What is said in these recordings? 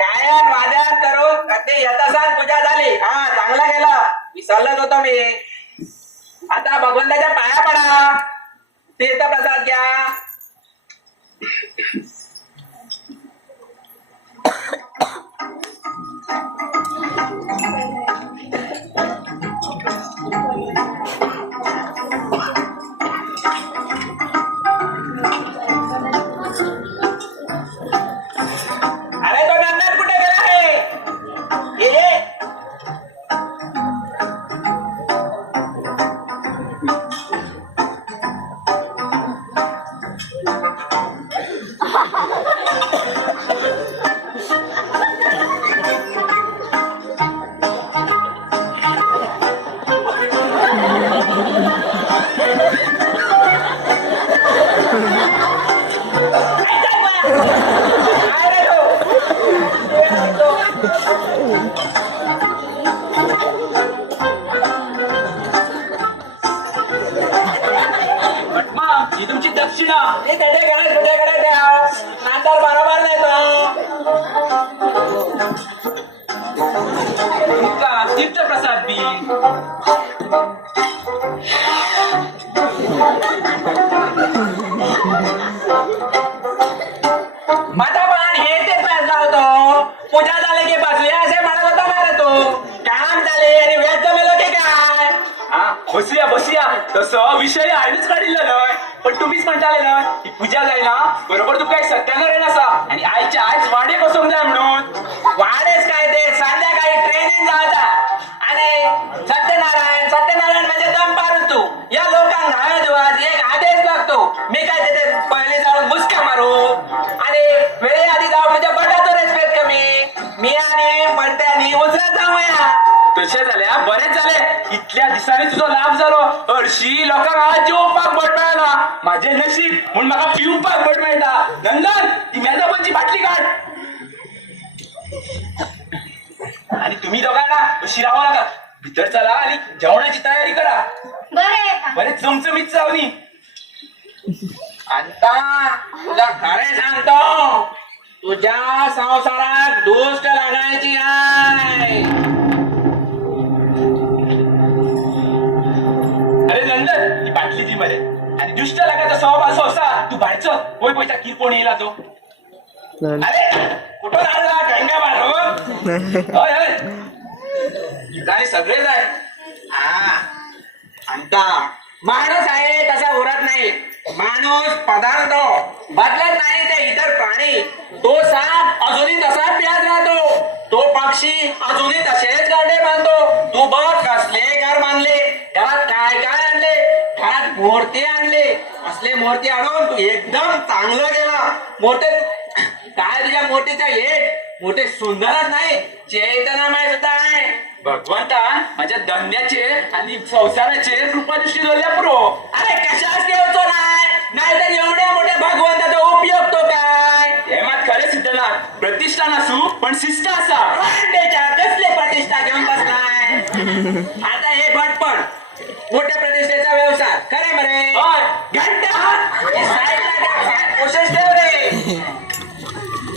गायन वादन करून कधी यथासात पूजा झाली. हा चांगला गेला. विसरलोच होतो मी. आता भगवंताच्या पाया पडा, तीर्थप्रसाद घ्या. अरे तो नंदन कुठे गेला आहे? ये ही तुमची दक्षिणा. हे कुठे द्या. नांदर बरोबर नाही तुमका तीर्थप्रसाद बी. माझा पण हे तेच फॅसला होतो. पूजा झाली की बसूया असे म्हणत होता ना रे तू. काम झाले आणि वेळ जमेलो की काय? हा बसूया बसूया. तसं विषय आधीच काढिल्लो नाही, पण तुम्हीच म्हणताले ना ही पूजा जायना बरोबर तू काही सत्यानारायण असा आणि आजच्या आज वाडे बसवून जाय म्हणून. वाढेच काय ते संध्याकाळी ट्रेनिंग जायचा आणि सत्यनारायण म्हणजे दम पाडून तू या लोकांना आज एक आदेश लागतो. मी काय तिथे पहिले जाऊन मुसक्या मारू आणि वेळे आधी जाऊ म्हणजे बटातो रेस्पेक्ट कमी. मी आणि म्हणत्यानी उचलत जाऊया. तशा झाल्या बरेच झाले. इथल्या दिसाने तुझा लाभ झालो. हरशी लोकांना जेवपाक बट मिळाला. माझे नशीब म्हणून मला पिवपाक बट मिळता. नंदन ती मेजाबाची बाटली काढ. आणि तुम्ही दोघांना अशी राहावं लागा. भीतर चला आणि जेवणाची तयारी करा. बरेच चमचमीत चावणी. आता तुला खरे सांगतो, तुझ्या संसारात दुष्ट लागायची नाही. अरे नंदन ती बाटली ती मध्ये आणि दुष्ट लागायचा स्वभाव सोसा. तू बाहेरचं होय पैसा किरकोण येईल तो. अरे कुठं आणला गंगा मारून? होय होय काय सगळेच आहे. हा अंता माणूस आहे तसा उरत नाही. माणूस पदार्थ बदलत नाही. ते इतर प्राणी, तो साप अजूनही तसाच प्याज राहतो. तो पक्षी अजूनही तसेच गाडे बांधतो. तू बघ कसले घर बांधले, घरात काय काय आणले, घरात मूर्ती आणले. असले मूर्ती आणून तू एकदम चांगलं गेला. मूर्ती काय तुझ्या मूर्तीचा हेट मोठे सुंदरच नाही चैतन्यमय सुद्धा आहे. भगवंतान माझ्या धंद्याचे आणि संसाराचे कृपादृष्टी धरल्या पुरो. अरे कशाच ठेवतो नाही तर एवढ्या मोठ्या भगवंताचा उपयोग तो काय? हे मात खरे सिद्धनाथ प्रतिष्ठान असू पण शिष्ट असा. भांडेच्या कसले प्रतिष्ठा घेऊन बसलाय? आता हे भटपण मोठ्या प्रतिष्ठेचा व्यवसाय खरे बरे होय. घंटा हे साईडला द्या, कोशिश ठेव रे.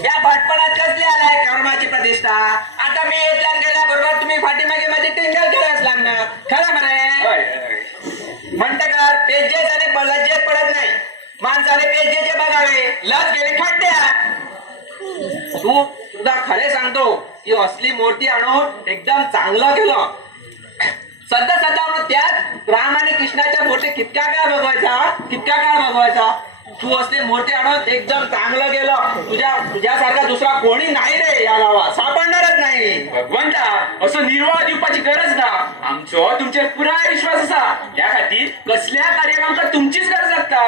या भटपणात कसली आलाय कर्माची प्रतिष्ठा? आता मी येतल्या गेल्याबरोबर तुम्ही पाठीमागे माझी टिंगल करायच लागणार खरं म्हणे. होय. म्हणते का पेजेस आणि लज्जेत पडत नाही. माणसाने पेजेचे बघावे लस गेले खड्ड्यात. तू तुला खरे सांगतो ही असली मूर्ती आणून एकदम चांगलं केलं. सध्या म्हणून त्यात राम आणि कृष्णाच्या मूर्ती कितका काळ बघवायचा. तू असली मूर्ती आणून एकदम चांगलं केलं. तुझ्यासारखा दुसरा कोणी नाही रे या गावात, सापडणारच नाही. भगवंता असं निर्वाह दिवपाची गरज ना. आमचो तुमचे पुरा विश्वास असा. या खातीर कसल्या कार्यक्रमांका तुमचीच गरज लागता.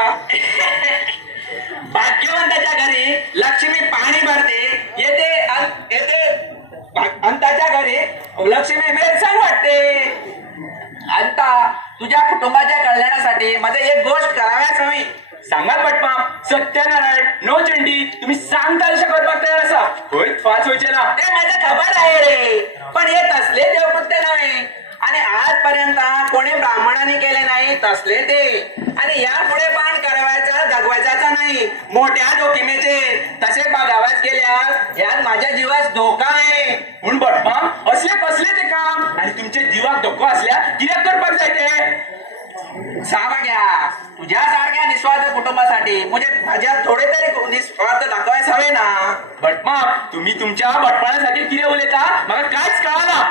भाग्यवंताच्या घरी लक्ष्मी पाणी भरते येते आणि त्याच्या घरी लक्ष्मी मेरसांग वाटते. अंता तुझ्या कुटुंबाच्या कल्याणासाठी माझं एक गोष्ट कराव्याच हवी. सांगाल पटपा सत्यनारायण नो चंडी तुम्ही सांगता शकत बघता असा होय फाच व्हायचे ना. ते माझं खबर आहे रे, पण हे तसले देवकृत्य नव्हे आणि आजपर्यंत कोणी ब्राह्मणाने केले नाही तसले ते. आणि यापुढे पण करावायचा जगवायचा नाही. मोठ्या जोखीमेचे तसे बघाव्यास गेल्यास यात माझ्या जीवास धोका आहे. म्हणून बटपा असले कसले ते काम आणि तुमचे जीवाक धोको असल्या कित्याक करपाक जाय ते. सावग्या तुझ्यासारख्या निस्वार्थ कुटुंबासाठी म्हणजे माझ्या थोडे तरी निस्वार्थ दाखवायच हवे ना. बटपा तुम्ही तुमच्या बटपणासाठी किती उलेता मला काहीच कळाला.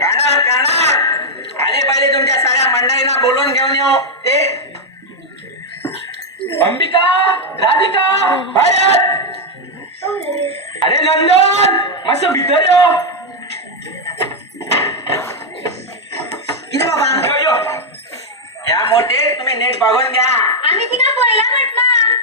काढा आले पहिले तुमच्या साऱ्या मंडळींना बोलून घेऊन येऊ. ते अंबिका राधिका बाहेर. अरे नंदन मस्त भीतर यो. किती बाबा यो, यो. या मोठे तुम्ही नीट बघून घ्या. आम्ही तिला पहिला म्हटलं.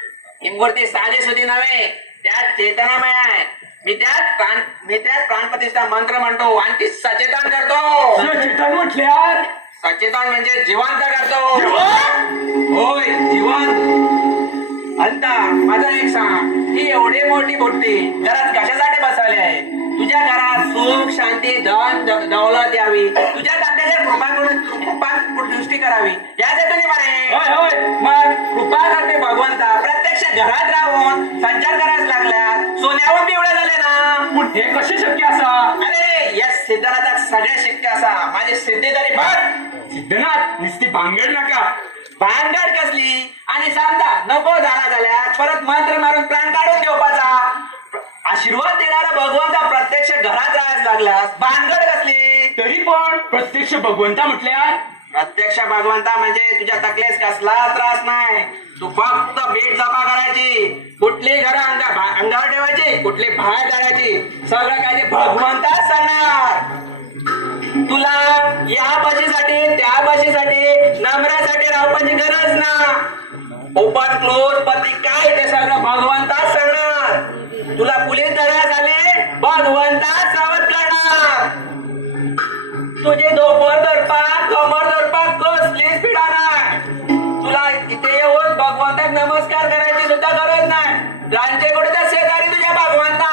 ही मूर्ती साधी सुधी नव्हे, त्यात चेतनामय आहे. मी त्यात प्राणप्रतिष्ठा मंत्र म्हणतो आणि ती सचेतन करतो. चेतन म्हटल्यार सचेतन म्हणजे जिवंत करतो. होय जिवंत. अंता माझा एक सांग, ही एवढी मोठी मूर्ती घरात कशासाठी बसवली आहे? तुझ्या घरात सुख शांती धन दौलत यावी, तुझ्या तात्याच्या कृपा दृष्टी करावी यासाठी म्हणे. होय होय. मग कृपा करते भगवंता प्रत्यक्ष घरात राहून संचार करायला लागल्या सोन्याहून पिवळ्या झाले ना. पण हे कसे शक्य असा? अरे या सिद्धनाथात सगळे शक्य असा. माझी सिद्धी तरी बघ. सिद्धनाथ नुसती भांगड नका. भानगड कसली? आणि समजा नको झाल्या परत मंत्र मारून प्राण काढून घेऊपाचा. आशीर्वाद देणारा भगवंता प्रत्यक्ष घरात राहायला लागल्यास भानगड कसली? तरी पण प्रत्यक्ष भगवंता म्हटल्यार प्रत्यक्ष भगवंता म्हणजे तुझ्या तकलेस कसला त्रास नाही. तू फक्त बीट जपा करायची, कुठली घरं अंगावर ठेवायची, कुठली बाहेर करायची, सगळं काय ते भगवंताच सांगणार. तुला या बशीसाठी त्या बशीसाठी नम्रासाठी राहण्याची गरज ना. ओपन क्लोज पती काय ते सगळं भगवंताच सांगणार. तुला पोलीस धरायला झाले भगवंताच सावध करणार. तुझे दोपर दरपाक कसलीच पिढा नाही. तुला इथे येऊन भगवंताक नमस्कार करायची सुद्धा गरज नाही. रांचे कुठे शेजारी तुझ्या भगवंता.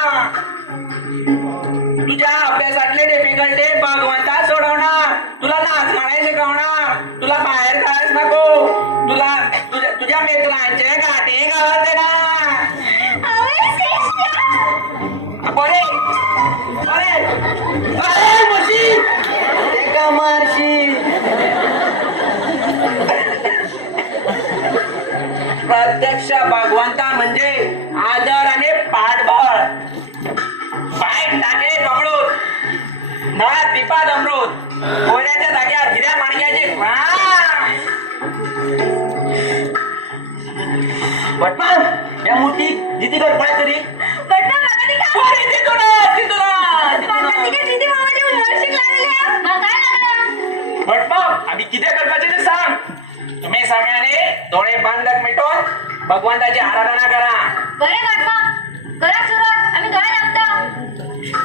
तुझ्या अभ्यासातले डिफिकल्टी भगवंता सोडवणार. तुला नाच गाणे शिकवणार. तुला बाहेर काढायच नको. तुझ्या मित्रांचे गाठी गावाचे ना. बरे अरे अरे म्हशी एका मारशी. प्रत्यक्ष भगवंता म्हणजे आदर आणि पाठबळ. पाय टाके कमळूत ना पिपाद अमृत कोऱ्याच्या जाग्यावर हिऱ्या माणक्याची भटमान या मूर्ती जिथे कर पाय तरी भटमान आम्ही किती करपाचे ते सांग. तुम्ही सगळ्यांनी डोळे बंद मिटून भगवंताची आराधना करा. बरे वाटतं. करा सुरुवात. आम्ही काय लागतं.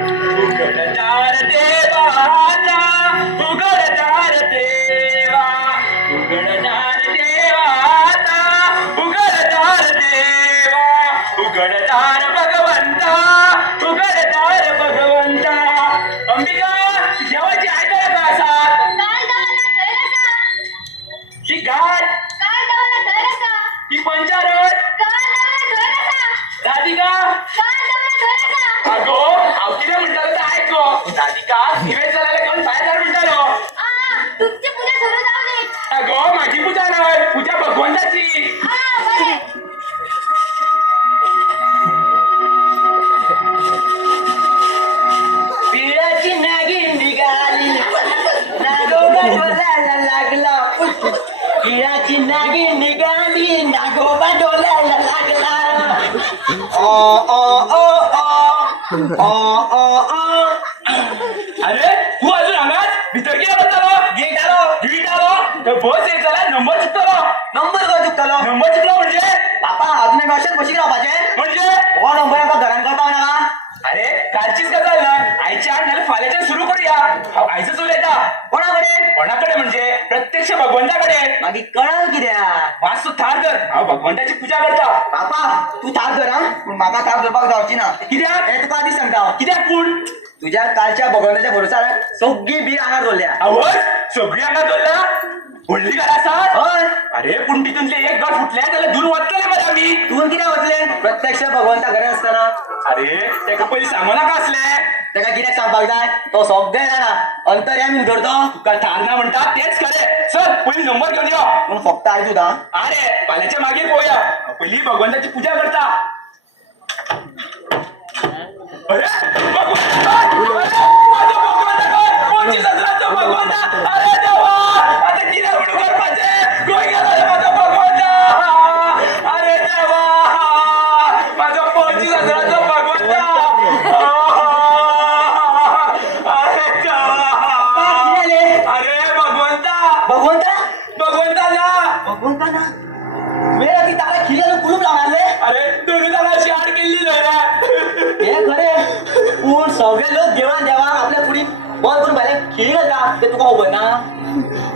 उघडदार देवाचा उघडदार देवा उघडदार देवाचा उघडदार देवा उघडदार भगवंता उघडदार भगवंता अंबिका जेवायची ऐकायला का असात काय दवाला थैरसा ही गाठ काय दवाला थैरसा ही पंचारत काय दवाला थैरसा राधिका काय दवाला थैरसा अगो आवतीने म्हणतालो तर ऐको राधिका दिवे चालायला घेऊन बाहेर म्हणतालो तुमची पूजा सुरू जाऊ दे अगो माझी पूजा नाही पूजा भगवंताची बरे पिळाची नागिन निघाली नागोबा डोलायला लागला पिळाची नागिन निघाली नागोबा डोलायला लागला ओ ओ ओ ओ अरे तू अजून अंगात भीतर गेला बसतालो गेट आलो तर बस येत झाला नंबर चुकतालो नंबर का चुकतलो नंबर चुकला म्हणजे बापा अजून एक वर्षात बशी रावपाचे म्हणजे हो नंबर एका घरान करता ना अरे कालचीच का चाललं आईच्या आणि फाल्याच्या सुरू करूया आईचं चोर येता कोणाकडे कोणाकडे म्हणजे प्रत्यक्ष भगवंताकडे मागी कळलं कित्या वाच तू थार कर भगवंताची पूजा करता बापा तू थार कर हा पण म्हाका थार करपाक जावची ना कित्याक हे तुका आधी सांगता कित्याक पूण तुझ्या कालच्या भगवंताच्या भरोसार सगळी बी आंगार दवरल्या आवड सगळी अंगात बोलला व्हडली घरा आसात हय अरे पण तिथूनले एक गट फुटले त्याला दूर वाचले मग आम्ही तू कित्याक वचले प्रत्यक्ष भगवंता घरा असताना अरे तेका पयली सांगू नाका असले तेका कित्याक सांगपाक जाय तो सगळे जाणा अंतर्यामी उधरतो तुका थारना म्हणता तेच खरे चल पयली नंबर घेऊन या पूण फक्त आयकू दा अरे पाल्याच्या मागे पोया पहिली भगवंताची पूजा करता अरे भगवंता! अरे, माझा भगवंता कोण? कोणची ससराचा भगवंता? अरे देवा! आता किती म्हणून करपाचे? कोण गेला रे माझा भगवंता? अरे देवा! माझा कोणची ससराचा भगवंता? अरे देवा! अरे भगवंता भगवंता भगवंता ना भगवंता ना वेळा ती ताका खिल्यानं कुलूप लावणार अरे तुम्ही त्याला अशी आड केली नाही रे हे खरे पूण सगळे लोक देवान देवाक आपल्या फुडी बॉल करून भायले खेळ घालता ते तुका खबर ना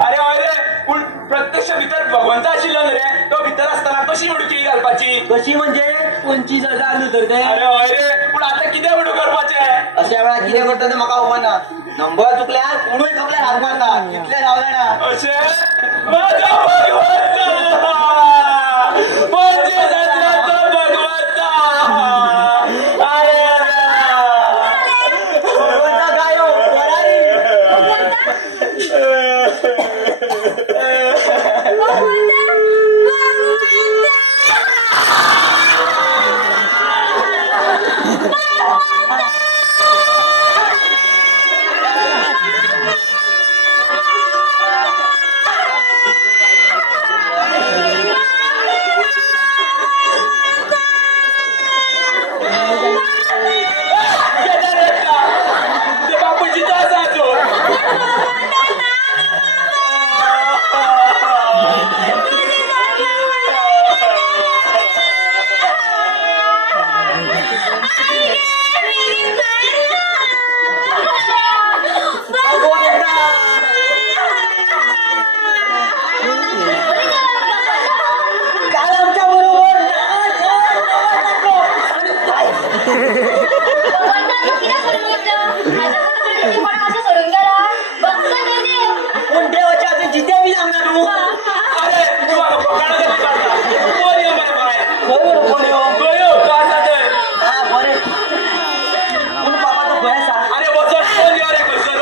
अरे हय रे पूण प्रत्यक्ष भितर भगवंत आशिल्लो न्ही रे तो भितर आसतना कशी म्हणून खेळ घालपाची कशी म्हणजे 25,000 न्हू तर ते अरे हय रे पूण आता कितें म्हणून करपाचें अशा वेळार कितें करता तें म्हाका खबर ना नंबर चुकल्यार कोणूय तकल्यार हात मारता कितले रावले ना अशें माझा भगवंत 25,000 भगवंत अरे भगवंता काय हो फरारी ते बापूजी तो आसा अजून काल आमच्या बरोबर कोण देवाच्या हाती जिते बी सांगणार तू अरे तू म्हाका पकडा कशी काढता कोण यो मरे बाय खंय बरो कोण येऊ खंय यो तो आसा थंय हा बरें पूण बाबा तो खंय आसा अरे वचोन कोण यो रे खंयसर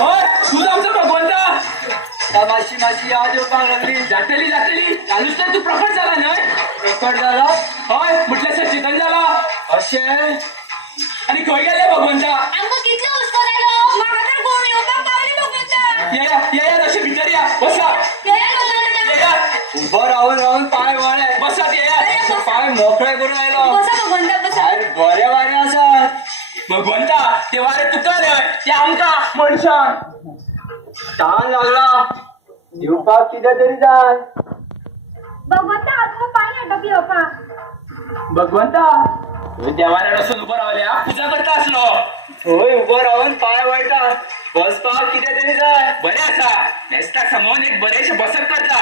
हय तूच आमचो भगवंता माशी आज येवपाक लागली जातली चालूच तर तू प्रकट झाला न्हय प्रकट जाला हय म्हटल्यार सचितन जाला अशें आनी खंय गेले भगवंता या तशें भितर या बसा या उबो रावन रावन पाय वळे बसात या पाय मोकळे करून आयलो भायर बरे वारे आसात भगवंता ते वारे तुका न्हय ते आमकां मनशांक ताण लागला येवपाक कितें तरी जाय भगवंता देवाऱ्यार वचून उबो रावल्या पुजा करता आसलो थंय उबो रावन पाय वळटा बसपाक कितें तरी जाय बरें आसा नेस्ताक सांगून एक बरेशें बसत करता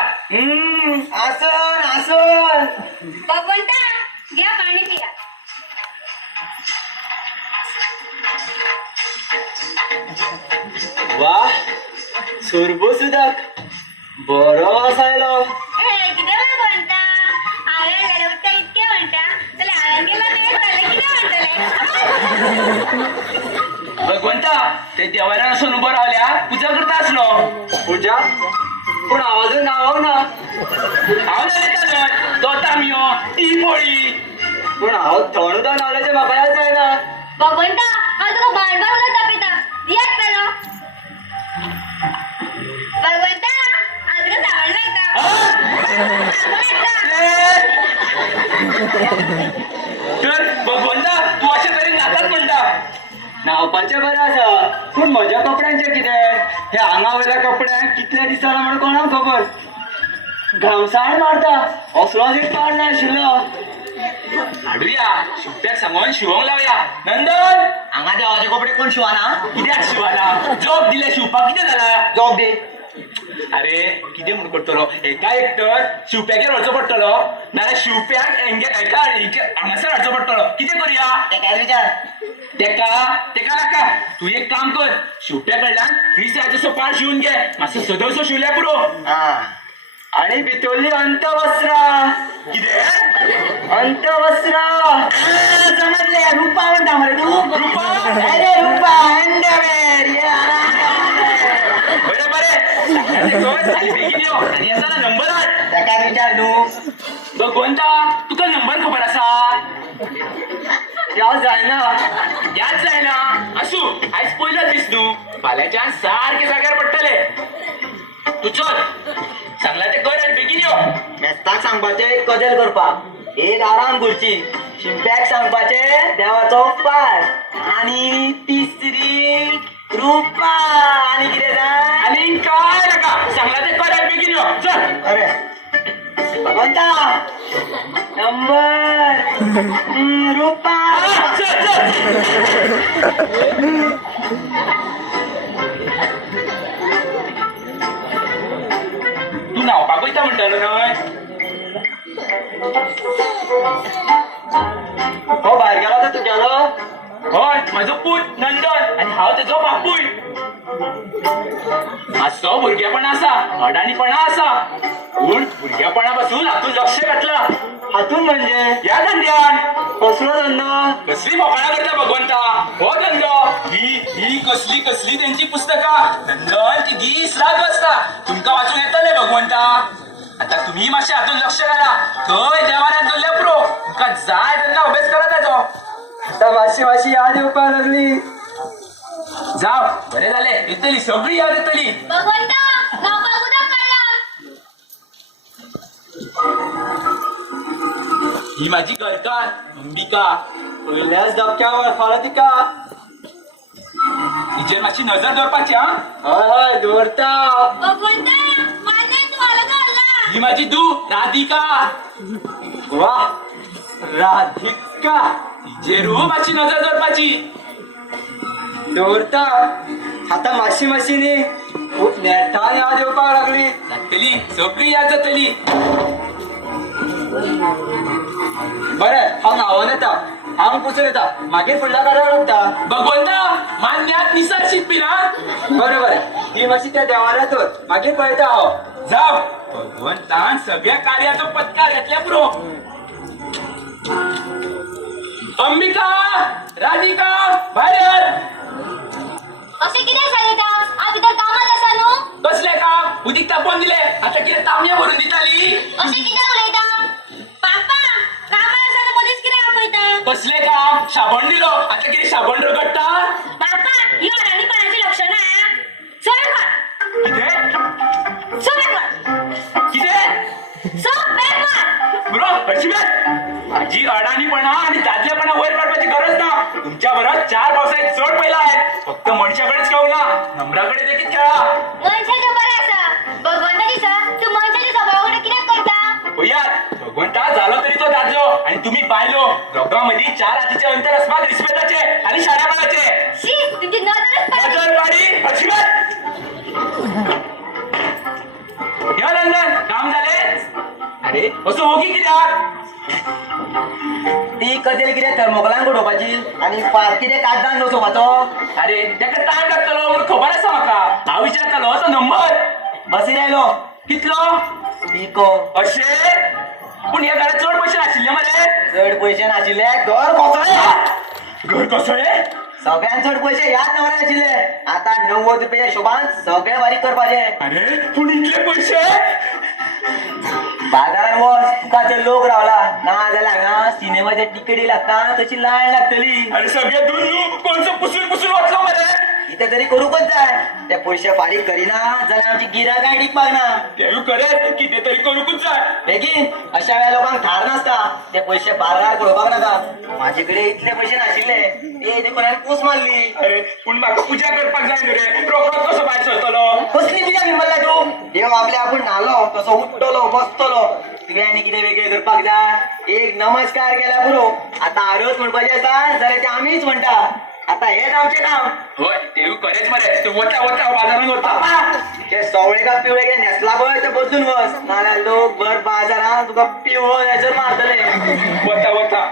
आसन आसन भगवंता घ्या पाणी पिया वा सुरबो सुदाक बरो आसायलो किती म्हणता हांवें लढवता इतके म्हणता जाल्यार हांवें गेला ते किती म्हणटले भगवंता ते देवाऱ्यार वचून उबो रावल्या पुजा करता आसलो पुजा पूण आवाजून नावाव ना हांव नाल्याता न्हय तो तांबयो ती पोळी पूण हांव थोडून नावल्याचें म्हाका याद जायना भगवंता हांव तुका बारबार उदक तापयता दियात पेलो भगवंता हांव तुका सावण लायता तर भगवंता तू अशें तरेन नाचात म्हणटा न्हावपाचें बरें आसा पूण म्हज्या कपड्यांचें कितें हे हांगा वयल्या कपड्यांक कितले दीस जाला म्हण कोणाक खबर घामसाण मारता असलोच एक पाड जाय आशिल्लो हाडुया शिवप्याक सांगून शिवोंक लावया नंदन हांगा देवाचे कपडे कोण शिवाना कित्याक शिवाना जॉब दिले शिवपाक कितें जाला जॉब दे अरे कितें म्हूण करतलो एका एक तर शिवप्यागेर व्हरचो पडटलो नाल्यार शिवप्याक हांगासर हाडचो पडटलो कितें करुया तेका विचार तेका नाका तू एक काम कर शिवप्या कडल्यान 20,000चो पाड शिवून घे मातसो सदवसो शिवल्या पुरो आणि भितरली अंतवस्त्रां कितें अंतवस्त्रां समजले रुपा म्हणटा मरे तू रुपा अरे रुपा अंडरवेअर बरें कर आनी बेगीन यो आनी येता ना नंबर हाड तेका विचार न्हू भगवंता तुका नंबर खबर आसा याद जायना याद जायना असू आयज पयलो दीस न्हू फाल्यांच्यान सारके जाग्यार पडटले तू चल सांगला ते कर आनी बेगीन यो मेस्ताक सांगपाचें एक कदेल करपाक एक आराम करची शिंप्याक सांगपाचे देवाचो पार आणि तिसरी रुपा आणि कितें जाय आणि काय नका सांगला ते करायला बेगीन यो. चल अरे भगवंता नंबर रुपा हा, चल चल तू नावपाक वयता म्हणटालो न्हय हो भायर गेलो तर तू गेलो होय म्हजो पूत नंदन आणि हांव तेजो बापूय मातसो भुरगेपणा आसा अडाणीपणा आसा पूण भुरगेपणा पासून हातून लक्ष घातला हातून म्हणजे या धंद्यान कसलो धंदो कसली मोकळा करता भगवंता हो धंदो ही कसली कसली त्यांची पुस्तका नंदन ती दीस रात वाचता तुमका वाचून येतले भगवंता आता तुम्ही मातशे हातून लक्ष घाला थंय देवाऱ्यात दवरल्या पुरो तुमका जाय तेन्ना अभ्यास करा ताजो आता मातशी याद येवपाक लागली जाव बरे झाले येतली सगळी याद येतली भगवंता नावपाक उदक काडला. ही माझी घरकान अंबिका पयल्याच धपक्यावर फालो तिका हिचेर मातशी नजर दवरपाची हा हय हय दवरता भगवंता मान्य तू आला घालला. ही माझी धू राधिका वा राधिका हिचेरू मातशी नजर दवरपाची दवरता आता मातशी न्ही खूप नेटान याद येवपाक लागली जातली सगळी याद जातली बरें हांव न्हांवून येता हांव पुसून येता मागीर फुडला काडूंक लागता भगवंता मान्यात निसार शिकपी ना बरें बरें ती मातशी त्या देवाऱ्यात दवर मागीर पळयता हांव जाव भगवंतान सगळ्या कार्याचो पत्कार घेतल्या पुरो अंबिका राधिका भायर अशें कितें सांगिता हांव भितर कामात आसा न्हू. कसले काम उदीक तापोवन दिले आता कितें तामये भरून दिताली अशें कित्याक उलयता पापा कामात आसा तर मदींच कित्याक आपयता. कसले काम शाबण दिलो आता कितें शाबण रगडटा पापा ही अडाणीपणाची लक्षणां सोबे कर कितें सोबे कर कितें सोबे कर. बरो हरशिबात माझी अडाणीपणा आणि दादलेपणा वयर काढण्याची गरज ना तुमच्या बरोबर 4 पावसाळ्यात चढ पहिला आहेत फक्त मनशाकडेच खेळू ना नम्राकडे देखील खेळा मनशाचें बरें आसा भगवंता दिसा तू मनशाच्या स्वभावाकडे कित्याक करता. होयात भगवंता झालो तरी तो दादलो आणि तुम्ही बायलो दोघांमध्ये 4 हातीचे अंतर असमात रिस्पेदाचे आणि शाळापणाचे शी तुमची नजरच पाहिजे. नजर पाडी हरशिबात या नंदन काम झाले अरे असं हो की कित्याक ती कदेल कितें थर्मोकोलान उडोवपाची आनी फार कितें कागदान नसोवपाचो अरे ताका टायम लागतलो म्हणून खबर आसा म्हाका हांव विचारतालो तो नंबर बसीर आयलो कितलो इको अशे पूण ह्या घरात चड पयशे नाशिल्ले मरे चड पयशे नाशिल्ले घर कोसळे घर कसळे सगळ्यात चड पयशे ह्याच नवऱ्यान आशिल्ले आता 90 रुपयाच्या हिशोबान सगळे बारीक करपाचे अरे पूण इतले पयशे बाजारात वच तुका जर लोक रावला ना जाल्यार हांगा सिनेमाच्या तिकेटी लागता तशी लायन लागतली अरे सगळे दुन्नू कोणचं पुसून पुसून वाचलो मरे कितें तरी करूकच जाय ते पयशे फारीक करिना जाल्यार आमची गिरायकाय टिकपाक ना देव करे कितें तरी करूकच जाय बेगीन अशा वेळा लोकांक ठार नासता ते पयशे बारगार पळोवपाक नाका माझे कडेन इतले पयशे नाशिल्ले ते देखून हांवें पूस मारली अरे पूण म्हाका पुजा करपाक जाय न्हू रे रोकडोच कसो भायर सरतलो कसली तुझ्या बिमल्ला तू देव आपल्या आपूण न्हालो तसो उठतलो बसतलो तुवें आनी कितें वेगळें करपाक जाय एक नमस्कार केल्या पुरो आता आरस म्हणपाचें आसा जाल्यार ते आमीच म्हणटा आता हेच आमचें काम होय देव करेच मरे ते वता वता बाजारान वता बाबा ते सवळे का पिवळे कितें न्हेसला पळय ते बदलून वच नाल्यार लोक भर बाजारांत तुका पिवळो हेचर मारतले वता वता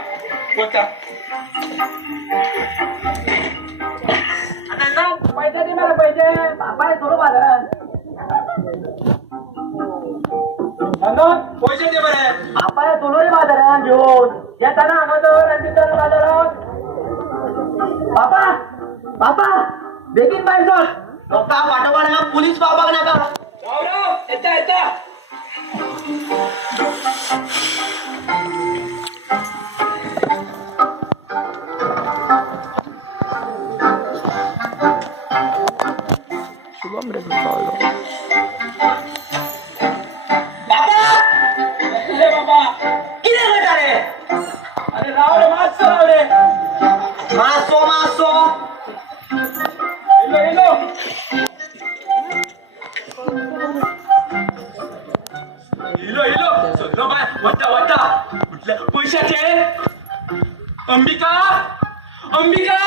वता पैसे दे मला पैसे बापाय सोडू बाजारात पैसे दे मरे बापाय सोडू रे बाजारात घेऊन येताना हांगासर आनी तिथं बाजारात बापा बापा बेगीन भायर सर लोकां फाटोफाट हांगा पुलीस पावपाक नाका राव राव येता येता बाबा ए बाबा कितें करता रे अरे राव रे असो येलो येलो येलो येलो सोडलो बाय वटा वटा कुठल्या पैशाचे अंबिका अंबिका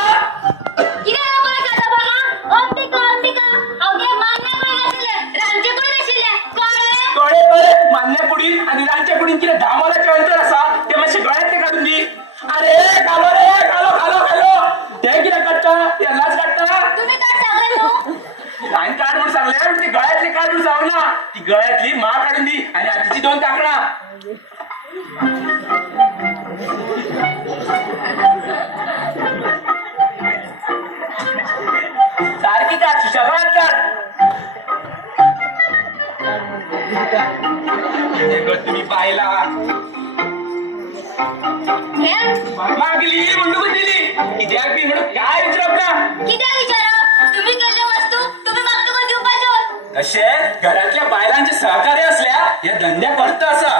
किती लोकांना खाता बघा अंबिका अंबिका अवघे मान्य कोण असेल रामचे कोण असेल कोण कळे कळे मान्य पुढील आणि रांच्या पुढील किती धामालाचे अंतर असा ते मातशे गळ्यातले काढून दी अरे घालो रे घालो घालो घालो ते किती काढता यालाच काढता तुम्ही काय सांगले लाईन काढ म्हणून सांगले पण ती गळ्यातली काढ म्हणून सांग ना ती गळ्यातली माळ काढून दी आणि हातीची 2 काकडा सारखी काढ सुशाबात काढ हे गं तुम्ही पाहिला मागली म्हणून दिली किती बी म्हणून काय विचार आपला किती विचारा तुम्ही केले वस्तू तुम्ही मागतो कोण देऊ पाहिजे तसे घरातल्या बायलांचे सहकार्य असल्या या धंद्या करत असा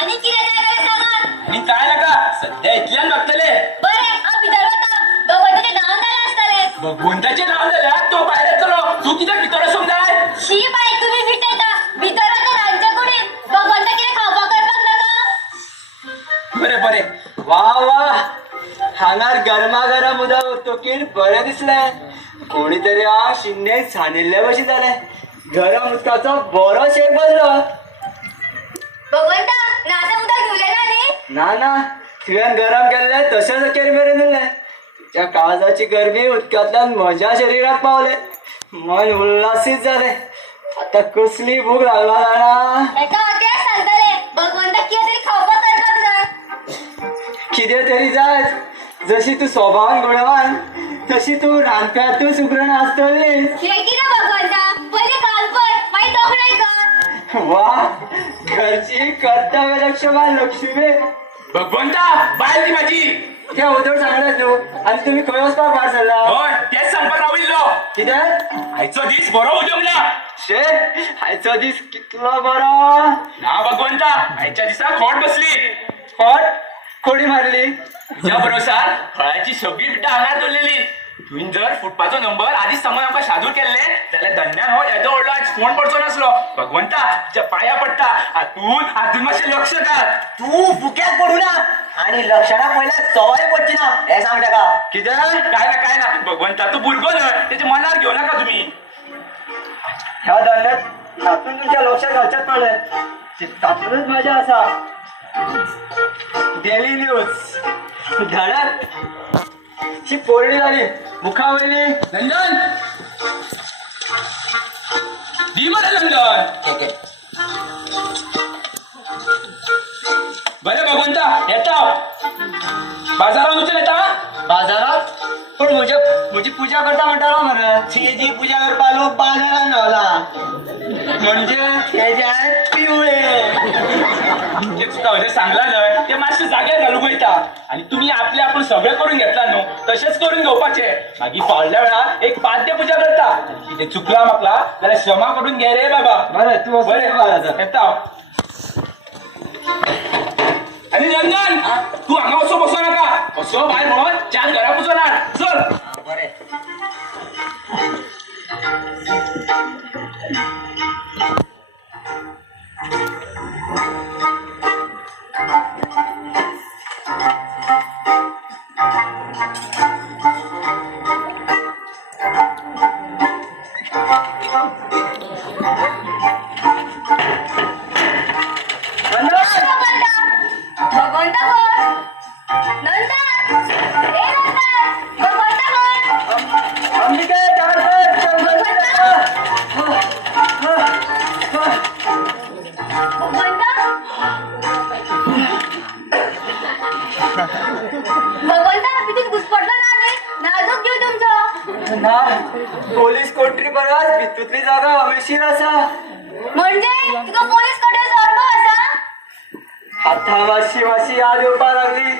आणि किती काय करायला सांगा आणि काय नका सध्या इथल्यान बघतले बरे विचारता भगवंताचे नाव झाले असताले भगवंताचे नाव झाल्या तो बाहेर चलो तू किती पितळ समजाय शी बाई तुम्ही विटेता विचारता रांच्या कोणी भगवंता किती खावा करतात नका बरे बरे वा वा हांगार गरमागरम उदक होतो की बरें दिसलें कोणीतरी हा शिन्ने सानिल्ले भशेन जालें गरम उदकाचो बरो शेक बसलो भगवंता नाचा उदक घेवले ना न्ही ना ना तुवें गरम केल्लें तशेंच अखेर मेरेन उरलें तुज्या काळजाची गरमी उदकांतल्यान म्हज्या शरिराक पावले मन उल्हासीत जालें आतां कसली भूक लागला जाणा एका तेच सांगताले भगवंता कितें तरी खावपाक करपाक जाय कितें तरी जाय जशी तू स्वभावान गुणवान तशी तू रांदप्यातूय सुगरण आसतली हे कितें भगवंता पयलीं खाल पय मागीर तोखणाय कर वा घरची कर्तव्यदक्ष बाय लक्ष्मी भगवंता बायल ती माझी त्या उदक सांगले तू आणि तुम्ही खंय वचपाक भायर सरला होय तेच संपत राविल्लो कितें आयचो दीस बरो उजवला शे आयचो दीस कितलो बरो ना भगवंता आयच्या दिसा खोट बसली खोट खोडी मारली तुझ्या भरोसार फळाची सगळी बिटा हांगार दवरलेली तुवें जर फुटपाचो नंबर आधीच समज आमकां शादूर केल्ले जाल्यार धंद्यान हो येदो व्हडलो आज फोन पडचो नासलो भगवंता तुज्या पांया पडटा हातून मातशें लक्ष घाल तू फुक्यात पडू ना आणि लक्षणां पयल्यार सवय पडची ना हे सांग ताका कितें काय ना भगवंता तू भुरगो न्हय तेच्या मनार घेवं नाका तुमी ह्या धंद्यात हातून तुमच्या लक्षात घालचेच पडले तातूनच मजा आसा डेली न्यूज धडात ही पोरणी झाली मुखा वयली लंडन दी मरे लंडन बरे भगवंता येता बाजारात वचून येता बाजारात पण म्हजी पूजा करता म्हणटालो मरे तेजी पूजा करपा लोक बाजारात रावला म्हणजे तेजे पिवळे ते तुका अशें सांगला न्हय ते मातशें जाग्यार घालूंक वयता आणि तुम्ही आपले आपण सगळें करून घेतला न्हू तशेंच करून घेवपाचे मागीर फावल्या वेळार एक पाद्य पूजा करता कितें चुकला म्हाका जाल्यार क्षमा करून घे रे बाबा बरें तू बरें येता आणि रंजन तू हांगा वचो बसो नाका असो भायर म्हणून 4 घरा पुजोन हाड चल बरें भगवंता कोण नंदा ए नंदा भगवंता कोण अंबिके भगवंता पितून घुसपडलो ना रे नाजूक जीव तुमचो ना पोलीस कोठरी परस भितूतली जागा हवेशीर आसा म्हणजे तुका पोलीस कडेन जोडलो आसा हाता वाशी वाशी याद येवपाक लागली